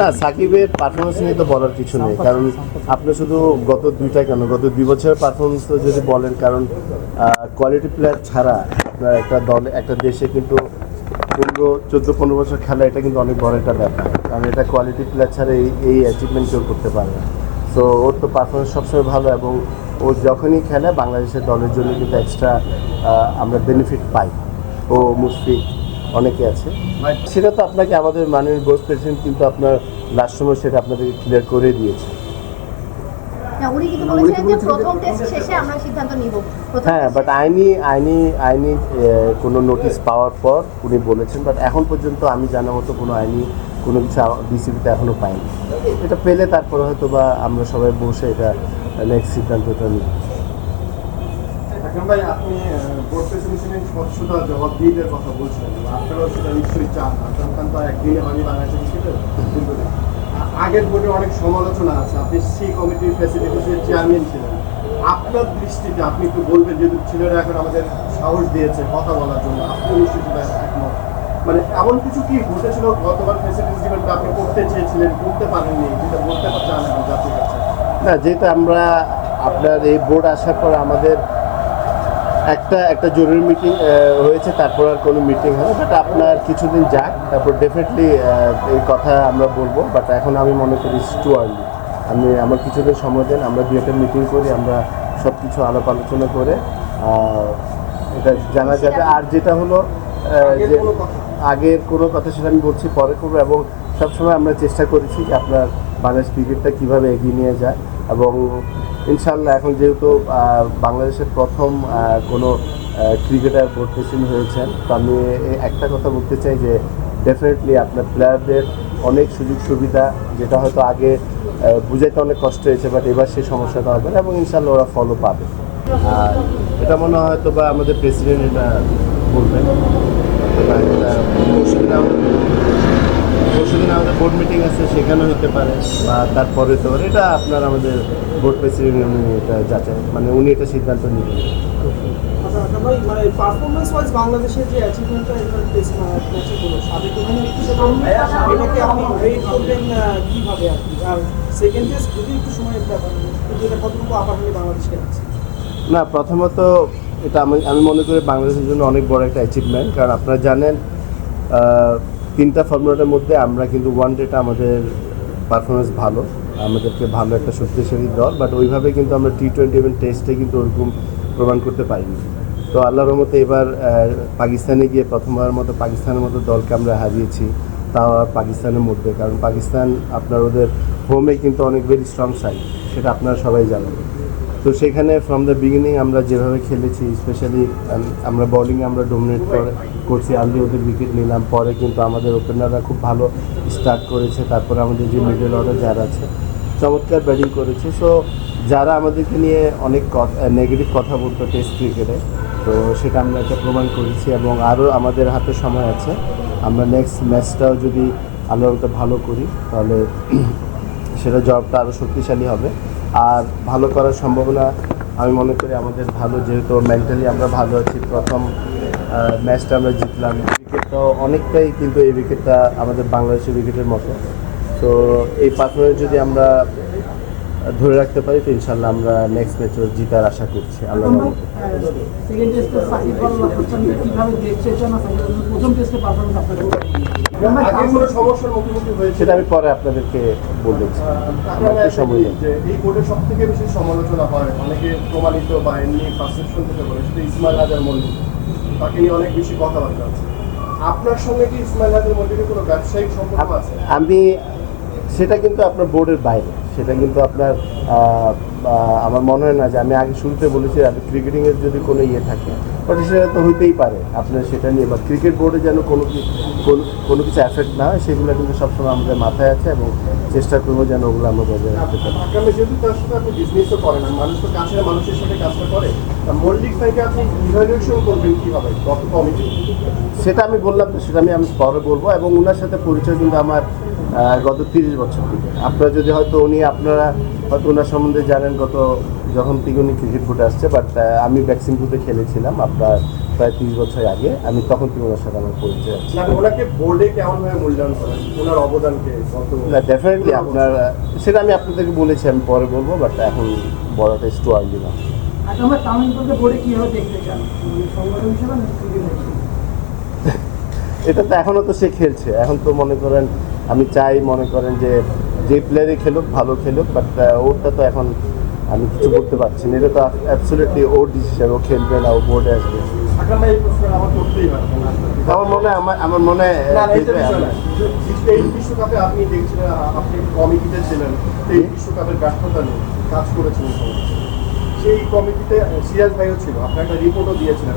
না, সাকিবের পারফরমেন্স নিয়ে তো বলার কিছু নেই, কারণ আপনি শুধু গত দুইটা কেন? গত দুই বছরের পারফরমেন্স তো যদি বলেন, কারণ কোয়ালিটি প্লেয়ার ছাড়া আপনার একটা দলে, একটা দেশে কিন্তু পনেরো, চোদ্দ, পনেরো বছর খেলা, এটা কিন্তু অনেক বড় একটা ব্যাপার। কারণ এটা কোয়ালিটি প্লেয়ার ছাড়া এই এই অ্যাচিভমেন্ট কেউ করতে পারে না। সো ওর তো পারফরমেন্স সবসময় ভালো এবং ও যখনই খেলে, বাংলাদেশের দলের জন্য কিন্তু এক্সট্রা আমরা বেনিফিট পাই। ও মুশফিক অনেকে আছে। সেটা তো আপনাকে আমাদের মাননীয় বোর্ড প্রেসিডেন্ট কিন্তু আপনার লাস্ট সময় সেটা আপনাদেরকে ক্লিয়ার করে দিয়েছে। না উনি কিন্তু বলেছিলেন যে প্রথম টেস্ট শেষে আমরা সিদ্ধান্ত নিব। প্রথম হ্যাঁ বাট আইনি আইনি আইনি কোনো নোটিশ পাওয়ার পর উনি বলেছেন বাট এখন পর্যন্ত আমি জানা মতো কোনো আইনি কোনো কিছু বিসিবিতে এখনও পাইনি। এটা পেলে তারপরে হয়তো বা আমরা সবাই বসে এটা নেক্সট সিদ্ধান্তটা নিই এখন ভাই আপনি বোর্ড প্রেসিডেন্ট স্বচ্ছতা জবাবদিহিদের কথা বলছিলেন আপনারাও সেটা নিশ্চয়ই চান। খান তো একদিনে হয়নি বাংলাদেশের ক্রিকেটে আগের বোর্ডে অনেক সমালোচনা আছে। আপনি সি কমিটির হিসেবে চেয়ারম্যান ছিলেন। আপনার দৃষ্টিতে আপনি একটু বলবেন, যেহেতু ছেলেরা এখন আমাদের সাহস দিয়েছে কথা বলার জন্য আপনি নিশ্চয়ই সেটা একমত। মানে এমন কিছু কি ঘটেছিল গতবার প্রেসিডেন্ট ইভেন্টটা আপনি করতে চেয়েছিলেন, করতে পারেননি, যেটা বলতে চান এখন জাতির কাছে? না যেহেতু আমরা আপনার এই বোর্ড আসার পর আমাদের একটা একটা জরুরি মিটিং হয়েছে তারপর আর কোনো মিটিং হয় বাট আপনার কিছুদিন যাক তারপর ডেফিনেটলি এই কথা আমরা বলব বাট এখন আমি মনে করি টু আর্লি আমি আমার কিছুদিন সময় দেন আমরা দু একটা মিটিং করি আমরা সব কিছু আলাপ আলোচনা করে এটা জানা যাবে। আর যেটা হলো যে আগের কোনো কথা সেটা আমি বলছি পরে করব এবং সবসময় আমরা চেষ্টা করেছি যে আপনার বাংলাদেশ ক্রিকেটটা কীভাবে এগিয়ে নিয়ে যায় এবং ইনশাল্লাহ এখন যেহেতু বাংলাদেশের প্রথম কোনো ক্রিকেটার প্রেসিডেন্ট হয়েছেন, তো আমি একটা কথা বলতে চাই যে ডেফিনেটলি আপনার প্লেয়ারদের অনেক সুযোগ সুবিধা, যেটা হয়তো আগে বুঝাইতে অনেক কষ্ট হয়েছে বাট এবার সেই সমস্যাটা হবে না, এবং ইনশাল্লাহ ওরা ফলো পাবে। আর এটা মনে হয় হয়তো বা আমাদের প্রেসিডেন্ট এটা বলবেন। আমাদের বোর্ড মিটিং আছে সেখানে হতে পারে। বা তারপরে তো এটা আপনার আমাদের বোর্ড প্রেসিডেন্ট উনি এটা যাচাই মানে উনি এটা সিদ্ধান্ত নেবেন। মানে না প্রথমত এটা আমি আমি মনে করি বাংলাদেশের জন্য অনেক বড় একটা অ্যাচিভমেন্ট কারণ আপনারা জানেন তিনটা ফর্মুলাটার মধ্যে আমরা কিন্তু ওয়ান ডেটা আমাদের পারফরমেন্স ভালো, আমাদেরকে ভালো একটা শক্তিশালী দল বাট ওইভাবে কিন্তু আমরা টি টোয়েন্টি এবং টেস্টে কিন্তু ওরকম প্রমাণ করতে পারিনি। তো আল্লাহর মতো এবার পাকিস্তানে গিয়ে প্রথমবার মতো পাকিস্তানের মতো দলকে আমরা হারিয়েছি, তাও পাকিস্তানের মধ্যে, কারণ পাকিস্তান আপনার ওদের হোমে কিন্তু অনেক ভেরি স্ট্রং সাইড সেটা আপনারা সবাই জানেন। তো সেখানে ফ্রম দ্য বিগিনিং আমরা যেভাবে খেলেছি স্পেশালি আমরা বোলিংয়ে আমরা ডোমিনেট করে, করছি আর্লি ওদের উইকেট নিলাম, পরে কিন্তু আমাদের ওপেনাররা খুব ভালো স্টার্ট করেছে, তারপরে আমাদের যে মিডল অর্ডার যারা আছে, চমৎকার ব্যাটিং করেছে। সো যারা আমাদেরকে নিয়ে অনেক নেগেটিভ কথা বলতো টেস্ট ক্রিকেটে তো সেটা আমরা একটা প্রমাণ করেছি এবং আরও আমাদের হাতে সময় আছে। আমরা নেক্সট ম্যাচটাও যদি আল্লাহর মতো ভালো করি, তাহলে সেটা জবটা আরও শক্তিশালী হবে। আর ভালো করার সম্ভাবনা, আমি মনে করি আমাদের ভালো, যেহেতু মেন্টালি আমরা ভালো আছি, প্রথম ম্যাচটা আমরা জিতলাম। উইকেটটাও অনেকটাই কিন্তু এই উইকেটটা আমাদের বাংলাদেশের উইকেটের মতো। তো এই পারফরমেন্স যদি আমরা ধরে রাখতে পারি তো ইনশাল্লাহ আমরা নেক্সট ম্যাচও জিতার আশা করছি। আল্লাহ সেটা আমি পরে আপনাদেরকে বলেছি আমার একটু সময় এই বোর্ডের সব থেকে বেশি সমালোচনা হয় অনেকে প্রমাণিত বা এমনি পারসেপশন থেকে বলে সেটা ইসমাইল হাজার মল্লিক তাকে নিয়ে অনেক বেশি কথাবার্তা আছে। আপনার সঙ্গে কি ইসমাইল হাজার মল্লিকের কোনো ব্যবসায়িক সম্পর্ক আছে? আমি সেটা কিন্তু আপনার বোর্ডের বাইরে। সেটা কিন্তু আপনার আমার মনে হয় না যে আমি আগে শুরুতে বলেছি আপনি ক্রিকেটিংয়ের যদি কোনো ইয়ে থাকে বাট সেটা তো হইতেই পারে। আপনার সেটা নিয়ে বা ক্রিকেট বোর্ডে যেন কোনো কোনো- কিছু অ্যাফেক্ট না হয় সেগুলো কিন্তু সবসময় আমাদের মাথায় আছে এবং চেষ্টা করব যেন ওগুলো আমরা বজায় রাখতে পারি। যেহেতু তার সাথে আপনি বিজনেসও করেন মানুষ তো কাছের মানুষের সাথে কাজটা করে মল্লিক ভাইকে আপনি ইভ্যালুয়েশন করবেন কীভাবে? গত কমিটি? সেটা আমি বললাম তো সেটা আমি আমি পরে বলব এবং ওনার সাথে পরিচয় কিন্তু আমার গত তিরিশ বছর থেকে। আপনারা যদি হয়তো উনি আপনারা হয়তো ওনার সম্বন্ধে জানেন গত যখন থেকে উনি ক্রিকেট বোর্ডে আসছে বাট আমি ভ্যাকসিনপুরতে খেলেছিলাম আপনার প্রায় তিরিশ বছর আগে। আমি তখন থেকে ওনার সাথে আমার পরিচয় আছে। না ওনাকে বোর্ডে কেমন ভাবে মূল্যায়ন করেন? ওনার অবদানকে না ডেফিনেটলি আপনার সেটা আমি আপনাদেরকে বলেছি আমি পরে বলব বাট এখন বড়টা একটু আর্লি না। এখন এটা তো এখনও তো সে খেলছে। এখন তো মনে করেন আমি চাই মনে করেন যে যে প্লেয়ারই খেলুক ভালো খেলুক বাট ওরটা তো এখন আমি কিছু করতে পারছি না। এটা তো অ্যাবসোলিউটলি ওর ডিসিশন ও খেলবে না ও বোর্ডে আসবে। আমার মনে হয় আমার মনে হয় এই বিশ্বকাপে আপনি দেখছিলেন আপনি কমিটিতে ছিলেন এই বিশ্বকাপের ব্যর্থতা নিয়ে কাজ করেছিলেন সেই কমিটিতে সিরাজ ভাইও ছিল আপনি একটা রিপোর্টও দিয়েছিলেন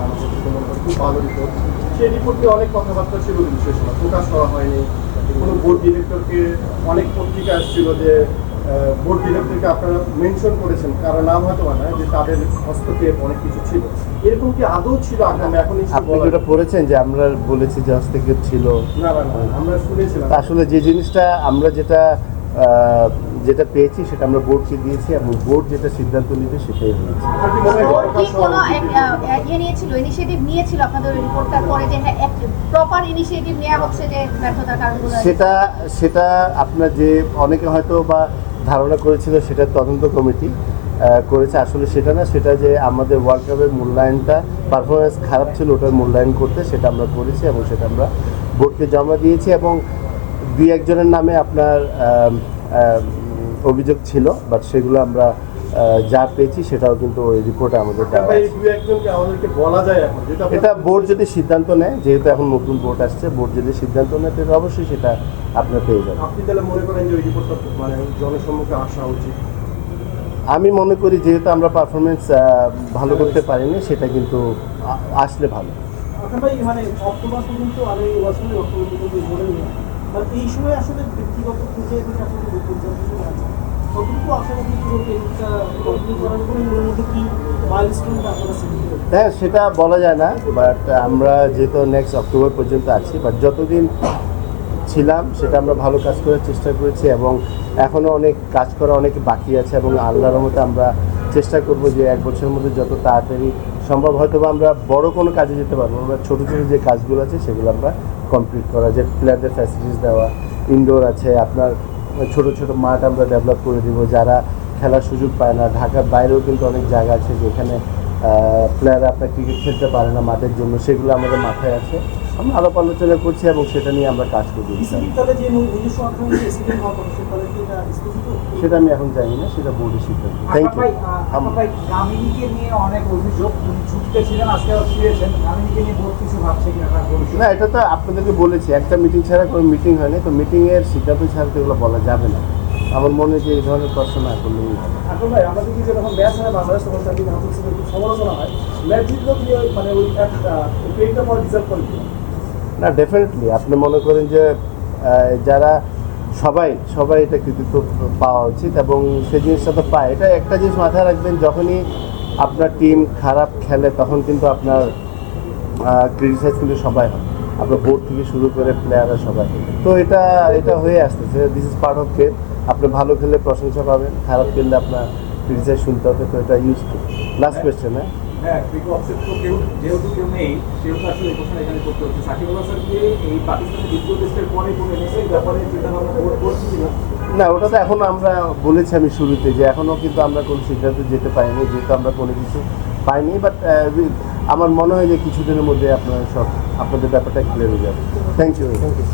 খুব ভালো রিপোর্ট সেই রিপোর্টে অনেক কথাবার্তা ছিল সময় প্রকাশ করা হয়নি। কোনো বোর্ড ডিরেক্টরকে অনেক পত্রিকা আসছিল যে বোর্ড ডিরেক্টরকে আপনারা মেনশন করেছেন কারণ নাম হয়তো না যে তাদের হস্তক্ষেপ অনেক কিছু ছিল। এরকম কি আদৌ ছিল? আগামী এখন আপনি যেটা পড়েছেন যে আমরা বলেছি যে হস্তক্ষেপ ছিল। না না আমরা শুনেছিলাম। আসলে যে জিনিসটা আমরা যেটা যেটা পেয়েছি সেটা আমরা বোর্ডকে দিয়েছি এবং বোর্ড যেটা সিদ্ধান্ত নিবে সেটাই হয়েছে। সেটা সেটা আপনার যে অনেকে হয়তো বা ধারণা করেছিল সেটা তদন্ত কমিটি করেছে। আসলে সেটা না সেটা যে আমাদের ওয়ার্ল্ড কাপের মূল্যায়নটা পারফরমেন্স খারাপ ছিল ওটার মূল্যায়ন করতে সেটা আমরা করেছি এবং সেটা আমরা বোর্ডকে জমা দিয়েছি এবং দুই একজনের নামে আপনার অভিযোগ ছিল বাট সেগুলো আমরা যা পেয়েছি সেটাও কিন্তু ওই রিপোর্টে আমাদের দেওয়া এটা বোর্ড যদি সিদ্ধান্ত নেয় যেহেতু এখন নতুন বোর্ড আসছে বোর্ড যদি সিদ্ধান্ত নেয় তাহলে অবশ্যই সেটা আপনার পেয়ে যাবেন। আপনি তাহলে মনে করেন যে ওই রিপোর্টটা মানে জনসম্মুখে আসা উচিত? আমি মনে করি যেহেতু আমরা পারফরমেন্স ভালো করতে পারিনি সেটা কিন্তু আসলে ভালো। মানে অক্টোবর পর্যন্ত নিলাম মানে এই সময় আসলে ব্যক্তিগত হ্যাঁ সেটা বলা যায় না বাট আমরা যেহেতু নেক্সট অক্টোবর পর্যন্ত আছি বাট যতদিন ছিলাম, সেটা আমরা ভালো কাজ করার চেষ্টা করেছি এবং এখনও অনেক কাজ করা অনেক বাকি আছে এবং আল্লাহর মতো আমরা চেষ্টা করব যে এক বছরের মধ্যে যত তাড়াতাড়ি সম্ভব হয়তো বা আমরা বড় কোনো কাজে যেতে পারব আমরা ছোটো ছোটো যে কাজগুলো আছে, সেগুলো আমরা কমপ্লিট করা, যে প্লেয়ারদের ফ্যাসিলিটিস দেওয়া ইনডোর আছে, আপনার ছোট ছোট মাঠ আমরা ডেভেলপ করে দিব। যারা খেলার সুযোগ পায় না, ঢাকার বাইরেও কিন্তু অনেক জায়গা আছে যেখানে প্লেয়াররা আপনার ক্রিকেট খেলতে পারে না মাঠের জন্য। সেগুলো আমাদের মাথায় আছে। আমরা আলাপ আলোচনা করছি এবং সেটা নিয়ে আমরা কাজ করব বিসিবি তাহলে যে নিজস্ব অর্থনীতি প্রেসিডেন্ট হওয়ার কথা সে তাহলে কি এটা স্থগিত? সেটা আমি এখন জানি না সেটা বোর্ডের সিদ্ধান্ত। থ্যাংক কিনা তার ভবিষ্যৎ। না এটা তো আপনাদেরকে বলেছি একটা মিটিং ছাড়া কোনো মিটিং হয়নি তো মিটিংয়ের সিদ্ধান্ত ছাড়া তো এগুলো বলা যাবে না। আমার মনে হয় যে এই ধরনের প্রশ্ন না করলেই ভাই যখন ম্যাচ হয় বাংলাদেশ তখন তার দিকে হাতুর সিংহের খুব সমালোচনা হয়। ম্যাচ জিতলেও মানে ওই একটা ট্রেনটা পরে ডিজার্ভ করে দিলেন না ডেফিনেটলি আপনি মনে করেন যে যারা সবাই সবাই এটা কৃতিত্ব পাওয়া উচিত এবং সেই জিনিসটা তো পায়। এটা একটা জিনিস মাথায় রাখবেন, যখনই আপনার টিম খারাপ খেলে, তখন কিন্তু আপনার ক্রিটিসাইজ কিন্তু সবাই হয়। আপনার বোর্ড থেকে শুরু করে প্লেয়াররা সবাই। তো এটা এটা হয়ে আসতেছে। This is part of game আপনি ভালো খেললে প্রশংসা পাবেন, খারাপ খেললে আপনার ক্রিটিসাইজ শুনতে হবে, তো এটা ইউজ লাস্ট কোয়েশ্চেন হ্যাঁ? হ্যাঁ ক্রিকেট তো কেউ যেহেতু কেউ নেই সেহেতু আসলে এই প্রশ্ন এখানে করতে হচ্ছে। সাকিব আল হাসানকে এই পাকিস্তানের দ্বিতীয় টেস্টের পরে কোনো এনএসএ ব্যাপারে চিন্তা ভাবনা করছি কিনা? না ওটা তো এখন আমরা বলেছি আমি শুরুতে যে এখনও কিন্তু আমরা কোনো সিদ্ধান্তে যেতে পারিনি যেহেতু আমরা কোনো কিছু পাইনি বাট আমার মনে হয় যে কিছুদিনের মধ্যে আপনার সব আপনাদের ব্যাপারটা ক্লিয়ার হয়ে যাবে। Thank you thank you